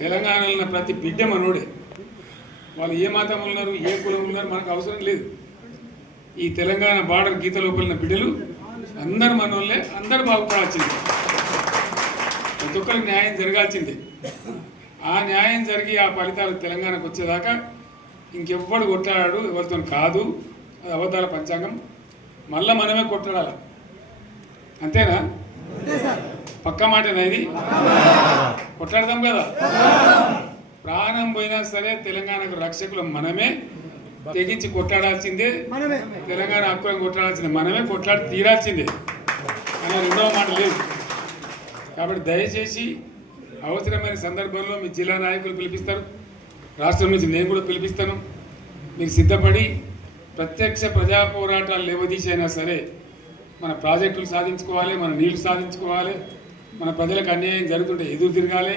తెలంగాణలో ఉన్న ప్రతి బిడ్డ మనోడే. వాళ్ళు ఏ మతం ఉన్నారు, ఏ కులం ఉన్నారు మనకు అవసరం లేదు. ఈ తెలంగాణ బార్డర్ గీత లోపలిన బిడ్డలు అందరు మనోళ్ళే, అందరు బాగుపడాల్సిందే. ప్రతి ఒక్కరికి న్యాయం జరగాల్సిందే. ఆ న్యాయం జరిగి ఆ ఫలితాలు తెలంగాణకు వచ్చేదాకా ఇంకెవ్వడు కొట్లాడాడు, ఎవరితో కాదు. అది అవతార పంచాంగం. మళ్ళా మనమే కొట్లాడాలి. అంతేనా? పక్క మాటేనా ఇది? కొట్లాడదాం కదా. ప్రాణం పోయినా సరే తెలంగాణకు రక్షకులు మనమే. తెగించి కొట్లాడాల్సిందే. తెలంగాణ హక్కులను కొట్లాడాల్సిందే. మనమే కొట్లాడి తీరాల్సిందే అన్న రెండవ మాట లేదు. కాబట్టి దయచేసి అవసరమైన సందర్భంలో మీ జిల్లా నాయకులు పిలిపిస్తారు, రాష్ట్రం నుంచి నేను కూడా పిలిపిస్తాను. మీరు సిద్ధపడి ప్రత్యక్ష ప్రజా పోరాటాలు లేవదీసైనా సరే మన ప్రాజెక్టులు సాధించుకోవాలి, మన నీళ్లు సాధించుకోవాలి, మన ప్రజలకు అన్యాయం జరుగుతుంటే ఎదురు తిరగాలి.